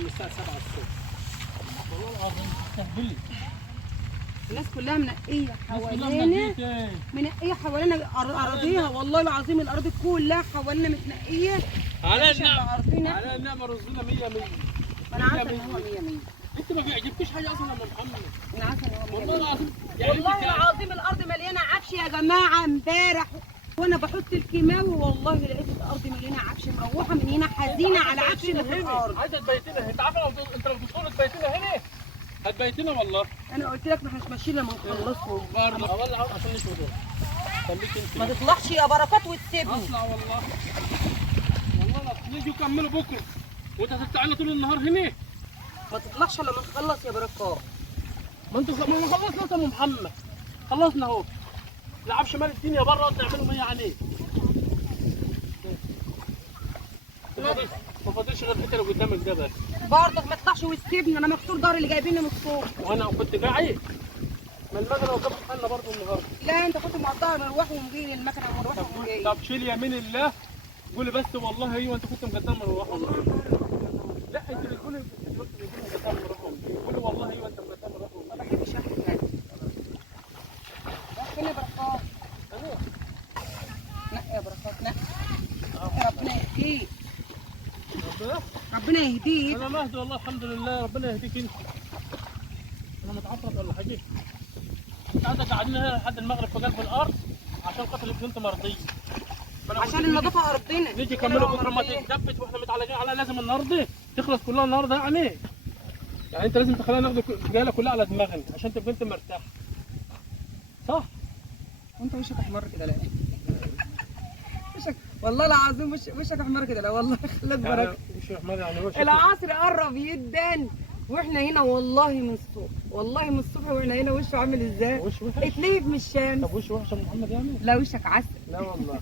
من الساعه 7 الصبح. والله العظيم تستهبلي. الناس كلها منقيه حوالينا، منقيه حوالينا اراضيها، والله العظيم الارض كلها حوالينا متنقيه. على النعمه، على النعمه رزقنا 100 100. انا عارفه ان هو 100 100. انت ما بيعجبكيش حاجه اصلا يا ام محمد. انا عارفه ان هو 100 والله العظيم والله العظيم الارض مليانه عفش يا جماعه. امبارح وانا بحط الكيماوي والله لقيت الارض مليانه عفش، مروحه من هنا حزينه على عفش اللي في الارض. عايزه تبيتنا، انت عارفه انت لو بتدخل تبيتنا هنا هتبيتنا والله. انا قلت لك ما احناش ماشيين لما نخلصهم. برضه والله عشان نشوف دول. خليك انت ما تطلعش يا بركات وتسيبني. اطلع والله. والله لا يجوا يكملوا بكره وانت هتطلعنا طول النهار هنا. ما تطلعش لما نخلص يا بركات. ما انتوا ما خلصنا يا ام محمد. خلصنا اهو. العب شمال الدنيا بره تعملوا 100 عليه. ما فاضلش غير الحته اللي قدامك ده بس. برضك ما تطلعش وتسيبني، انا مكسور ضهري اللي جايبيني من الصبح. وانا كنت قاعد. ما المكنه وقفت حالنا برضه النهارده. لا انت كنت مقطع مروح ومجي المكنه ومروح ومجي. طب شيل يمين الله. قولي بس والله ايوه انت كنت مقدم مروح ومجي. لا انت بتقولي مقدم مروح ومجي. قولي والله ايوه انت مقدم مروح ومجي. ما بحبش احكي كده. فين يا بركات؟ نقي يا بركات نقي. ربنا يهديك. ربنا يهديك. انا مهدي والله الحمد لله. ربنا يهديك انت. انا متعفرت ولا حاجه؟ انت عندك قاعدين هنا لحد المغرب في قلب الارض عشان خاطر انت مرضيه. عشان النظافه ربنا. نيجي كملوا بكره ما تتثبت واحنا متعلقين عليها. لازم النهارده تخلص كلها النهارده يعني. يعني انت لازم تخليها ناخد الجاله كلها على دماغنا عشان تبقى انت مرتاح. صح؟ وانت وشك احمر كده لا؟ وشك والله العظيم وشك احمر كده لا والله. خلت بركه. وش احمر يعني وش العصر قرب جدا واحنا هنا والله من الصبح، والله من الصبح واحنا هنا. وشه عامل ازاي؟ وش وحش؟ اتلهب من الشمس. طب وش وحش يا محمد يعني؟ لا وشك عسل. لا والله.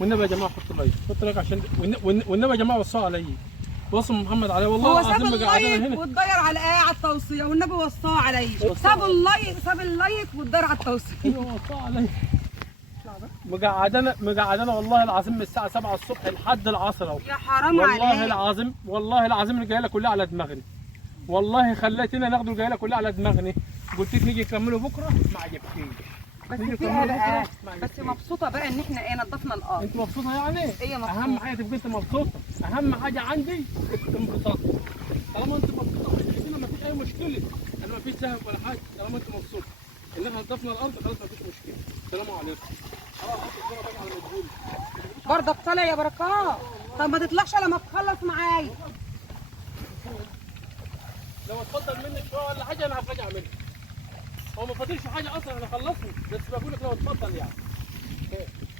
والنبي يا جماعه حطوا لايك، حطوا لايك عشان والنبي يا جماعه وصوا عليا. وصوا محمد عليا والله هو العظيم ساب ما قاعدين اللايك هنا. واتضير على ايه؟ على التوصيه، والنبي وصاه عليا. ساب اللايك واتضير على التوصيه. ايوه وصوا عليا. مقعدنا والله العظيم من الساعه 7 الصبح لحد العصر اهو. يا حرام عليك. والله العظيم والله العظيم الجايله كلها على دماغنا. والله خليتنا ناخد الجايله كلها على دماغنا. قلت لك نيجي نكملوا بكره ما عجبكيش. بس فيها بقى بس مبسوطه بقى ان احنا ايه نضفنا الارض. انت مبسوطه يعني؟ هي مبسوطه. اهم حاجه تبقى انت مبسوطه. اهم حاجه عندي انبساط. طالما انت مبسوطه هنا ما فيش اي مشكله. انا ما فيش سهل ولا حاجه طالما انت مبسوطه. ان احنا نضفنا الارض خلاص ما فيش مشكله. السلام عليكم. خلاص حط الصوره بقى على المجهول. برضك طالع يا بركات. طب ما تطلعش لما تخلص معايا. لو اتفضل منك شويه ولا حاجه انا هبقى اعملها. هو ما فاضلش حاجه اصلا انا خلصنا بس بقول لك لو اتفضل يعني.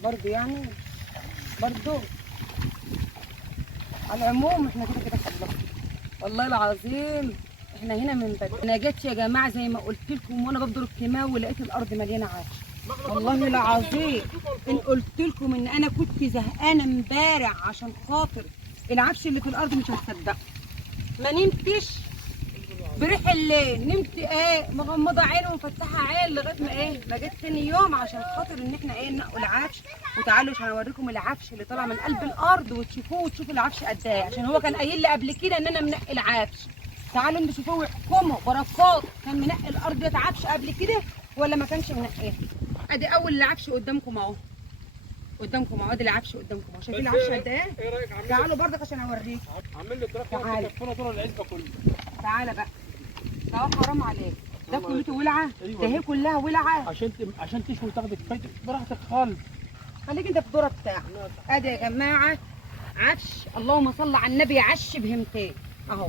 برضه يعني برضه على العموم احنا كده كده خلصنا والله العظيم. احنا هنا من بدري. انا جيت يا جماعه زي ما قلت لكم وانا ببدر الكيماوي ولقيت الارض مليانه عفش. والله العظيم ان قلت لكم ان انا كنت زهقانه امبارح عشان خاطر العفش اللي في الارض مش هتصدقوا. ما نمتش بريح الليل، نمت ايه مغمضه عيني ومفتحه عين لغايه ما ايه ما جيت تاني يوم عشان خاطر ان احنا ايه ننقوا العفش. وتعالوا عشان اوريكم العفش اللي طالع من قلب الارض وتشوفوه وتشوفوا العفش قد ايه. عشان هو كان قايل لي قبل كده ان انا منقي العفش. تعالوا انتوا شوفوه واحكموا. بركات كان منقي الارض ديت عفش قبل كده ولا ما كانش منقيها؟ ادي اول العفش قدامكم اهو. قدامكم اهو ادي العفش قدامكم اهو. شايفين العفش قد ايه؟ ايه رايك عامل؟ تعالوا برضك عشان اوريكم. عامل لي دراسه تكفينا دور العزبه كلها. تعالى بقى. ده حرام عليك. ده كلته ولعه. أيوة. ده هي كلها ولعه. عشان تشوي وتاخدي كفايتك براحتك خالص. خليك انت في الدوره بتاعك. ادي يا جماعه عفش اللهم صل على النبي يعش بهمتين اهو.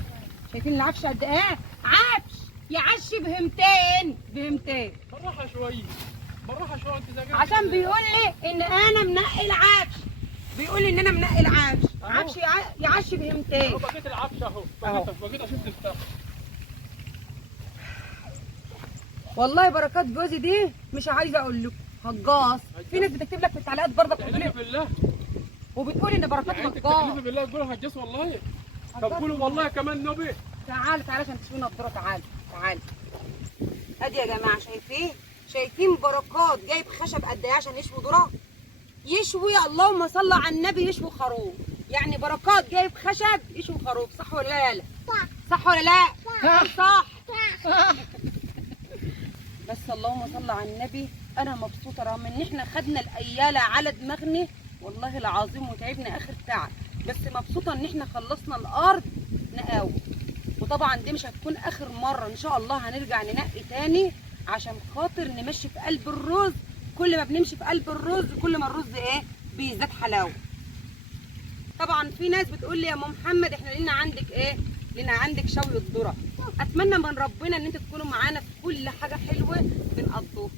شايفين العفش قد ايه؟ عفش يعش بهمتين بهمتين. بالراحه شويه بالراحه شويه انت زي عشان بيقول لي ان انا منقي العفش. بيقول لي ان انا منقي العفش. عفش يعش بهمتين. اهو بقيت العفش اهو. بقيت اشوف الفراخ. والله بركات جوزي دي مش عايزه اقول لكم هجاص. في ناس بتكتب لك في التعليقات برضك بالله وبتقول ان بركات يعني هجاص. تكلفي بالله تقولوا هجاص والله. طب قولوا والله كمان نبي. تعال عشان تشوفينا الذره. تعال ادي يا جماعه شايفين بركات جايب خشب قد ايه عشان يشوي ذره. يشوي اللهم صل على النبي يشوي خروف. يعني بركات جايب خشب يشوي خروف. صح ولا لا؟ صح. صح ولا لا؟ صح. بس اللهم صل على النبي، انا مبسوطه رغم ان احنا خدنا الاياله على دماغنا والله العظيم وتعبنا اخر تعب، بس مبسوطه ان احنا خلصنا الارض نقاوي. وطبعا دي مش هتكون اخر مره، ان شاء الله هنرجع ننقي تاني عشان خاطر نمشي في قلب الرز. كل ما بنمشي في قلب الرز كل ما الرز ايه بيزداد حلاوه. طبعا في ناس بتقول لي يا ام محمد احنا لينا عندك ايه؟ لينا عندك شوي الذره. اتمنى من ربنا ان انتوا تكونوا معانا في كل حاجه حلوه بنقضوها.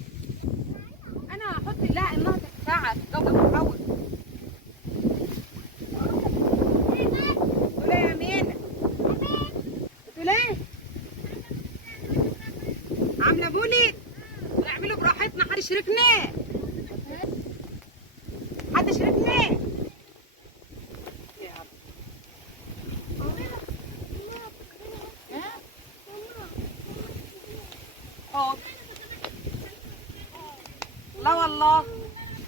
انا هحط لها انها تتساعد جو محاول. قولي يا امينه. قلت ايه؟ عامله مولد؟ نعمله براحتنا، حد يشاركنا؟ حد يشاركنا؟ لا والله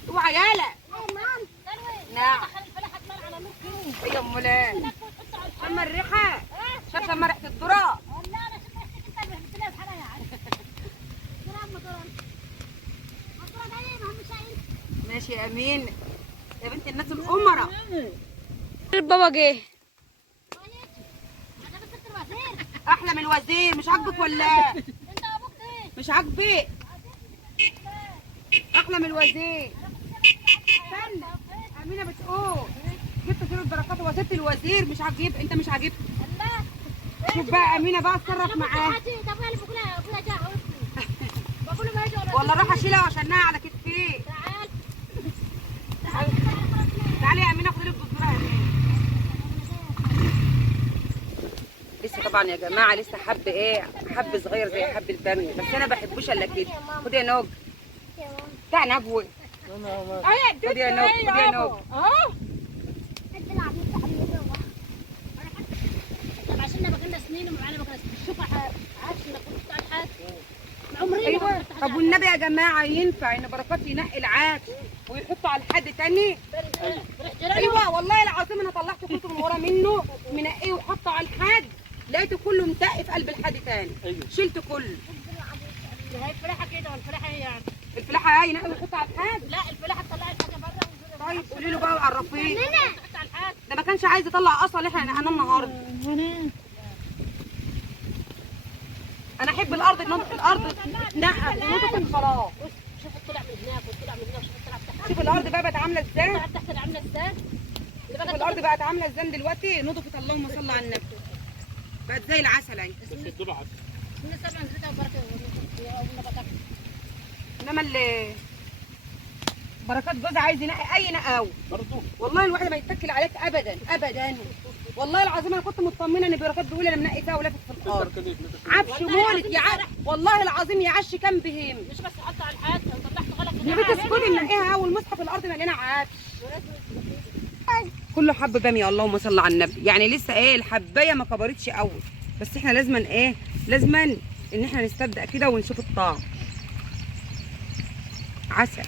اوعى يالا. نعم يا ام ولاد شم الريحه. شم ريحه الذره. ماشي يا امين يا بنت الناس الامراء. بابا جه احلى من الوزير. مش عاجبك ولا مش عاجبك؟ احلى من الوزير. استنى امينه بتقول جبت صوره بركات وست الوزير مش عاجبك. انت مش عاجبك. شوف بقى امينه بقى اتصرف معاه. والله راح اشيلها واشنها على كتفي. تعالي يا امينه خدي البذوره يا امينه. لسه طبعا يا جماعه لسه حب ايه، حب صغير زي حب الباميه، بس انا ما بحبوش الا كده. خدي يا نوج. بتاع نبوي. خدي يا نوج. خدي يا نوج. ايوه. طب والنبي يا جماعه ينفع ان بركات ينقي العاش ويحطه على حد تاني؟ ايوه والله العظيم انا طلعت كتب من ورا منه منقيه وحطه على الحد، لقيته كله متقي في قلب الحد تاني. شلته كله. هي الفلاحه كده والفلاحه هي يعني الفلاحه هي ينقي ويحط على الحد. لا الفلاحه تطلعي الحاجه بره. طيب قولي له بقى وعرفيه. تحط على الحاج. ده ما كانش عايز يطلع اصلا احنا نقناه النهارده. انا احب الارض الارض تنقى ونضفت خلاص. شوف طلع من هناك وطلع من هنا وشوف طلع تحت. شوف الارض بقى بقت عامله ازاي. طلع تحت عامله ازاي. شوف الارض بقت عامله ازاي دلوقتي. نضفت اللهم صل على النبي. بقت زي العسل اهي. من سبع نزلتها وبركه ونباتك. انما اللي بركات جوز عايز ينقي اي نقاوي برضه. والله الواحد ما يتكل عليك ابدا ابدا. والله العظيم انا كنت مطمنه ان بركات بيقول انا منقي فيها ولافت في الارض. عفش مولك يا والله العظيم يا عش كان بهم. مش بس حط على الحاج لو طلعت غلط. يا بنت اسكتي منقيها والمصحف الارض مليانه عفش. كله حب باميه اللهم صل على النبي. يعني لسه ايه الحبايه ما كبرتش قوي، بس احنا لازما ايه لازما ان احنا نستبدأ كده ونشوف الطعم. عسل.